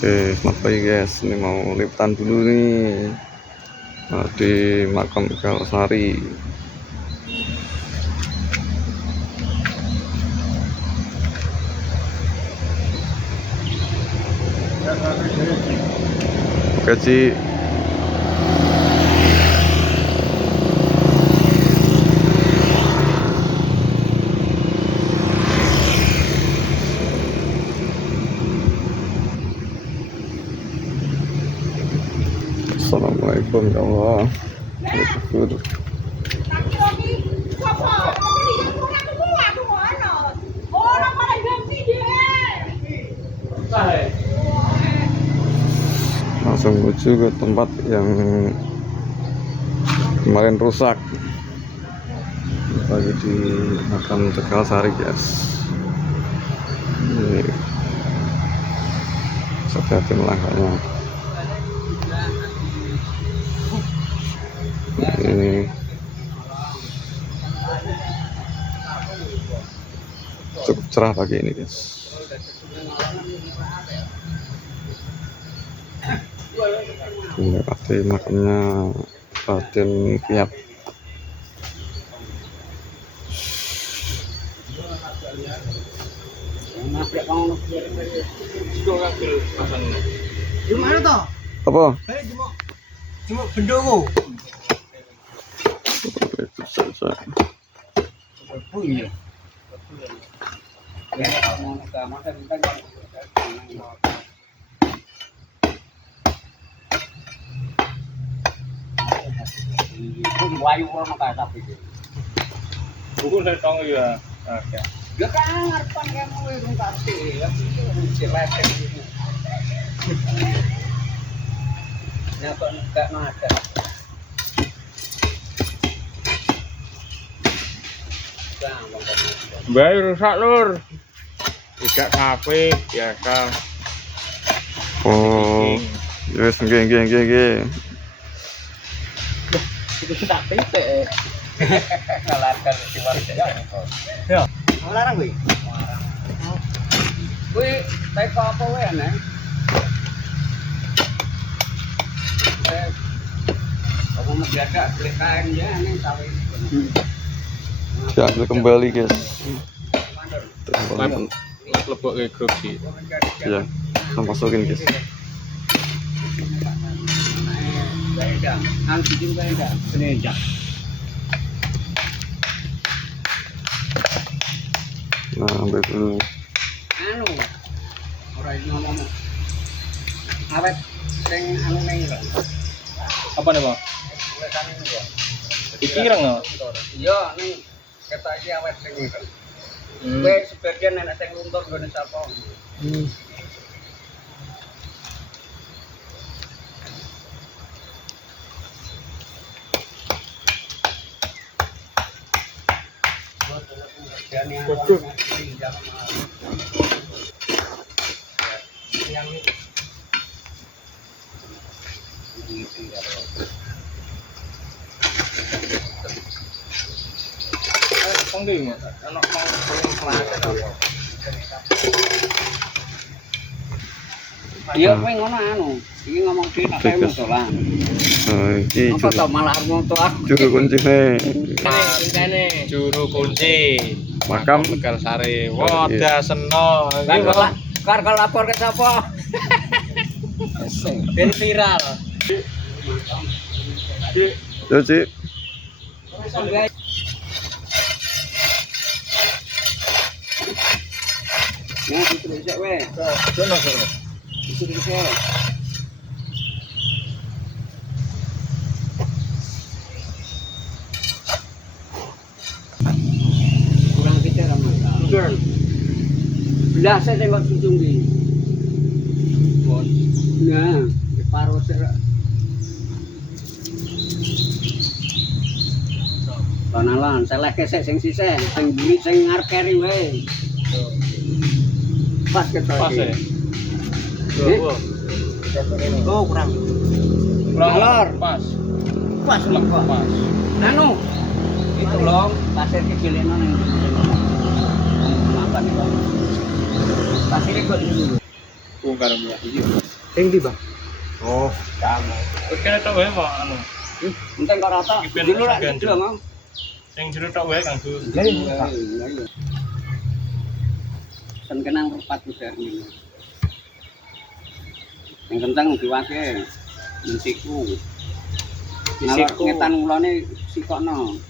Oke, selamat pagi guys. Ini mau liputan dulu nih di makam Galsari. Oke Ci. Assalamualaikum ya Allah. Syukur. Langsung menuju ke tempat yang kemarin rusak. Lagi di makam Tegalsari guys. Ini hati-hati melangkahnya. Ini cukup cerah pagi ini guys. Ini pasti makamnya Raden Kiat. Gimana toh? Apa? Cuma bendoko. Punya. Wayu orang kayak sapi itu. Buku saya tahu ya. Oke. Dia kan ngarepan kamu itu kasih ya itu jelek ini. Ya kok enggak ada. Bayi rusak lur. Tidak kafe biasa. Oh, yes, nggih. Itu sudah pete. Ngalakan di warga ya. Larang kuwi. Kuwi teko apa wae ana? Aku mau jaga beli kain ya nih sawi. Diambil kembali guys. Lebok ke grup sih. Ya, kita masukin guys. Nah, ambil dulu. Anu, ora iso ngomong. Awet sing anu ning lho. Apa nih bang? Iki ireng no? Iya, ning ketok iki awet sing ngene. Kowe sebagian nek sing luntur nggone sapa? Panggung anak mau Iya, kowe ngono anu. Iki ngomong dhewe nek kowe musolan. Iki Apa to malah arep aku. juru kuncine. Kene juru kunci Makam Tegalsari. Wadah seno. Kar lapor ke sapa? Ben viral. Yo Ci. Ya, ditulis kowe. Jono jono. Ditulis kowe. Kurang bicara Mas. Betul. Belas saya tengok sujung di. Nah, paruh serak. Panalan, seleh kesek sing sisih, sing buri sing ngarep keri wae. Pas ketok. Pas ya. Oh, kurang. Lor. Pas. Pas lho kok. Pas. Anu. Itu loh, pasir kecilnya ning. Makan iki. Pasir kok dulu. Bongkar mbak. Sing ndi, Bang? Oh, kamu. Terus kan tok wae kok anu. Enteng kok rata. Ipen Dulu lek ganjel. jual, Mang. Sing jero tok wae Kang Gus. Iya. Sen kenang repat udah ini. Yang kentang diwake. Mensiku. Nalor ngetan ulane sikokno.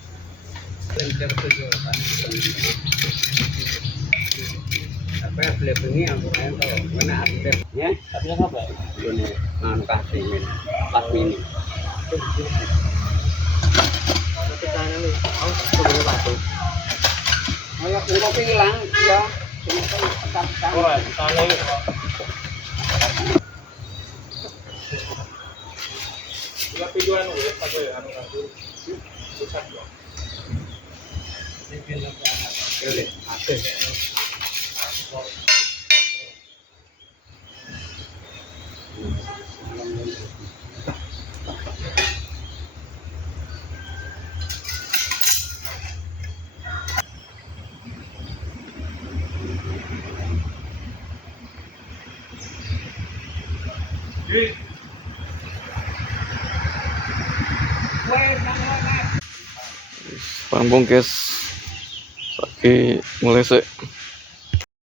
Apa ya beli bengi aku ento mana aktif ya tapi apa ini anu kasih min pas mini ayo kopi hilang ya Oh, sana iki. Ya piduan wis apa ya anu Kang Gus. Pusat kok. Oke, aktif. Jadi, Rampung guys. Saiki mulai sik.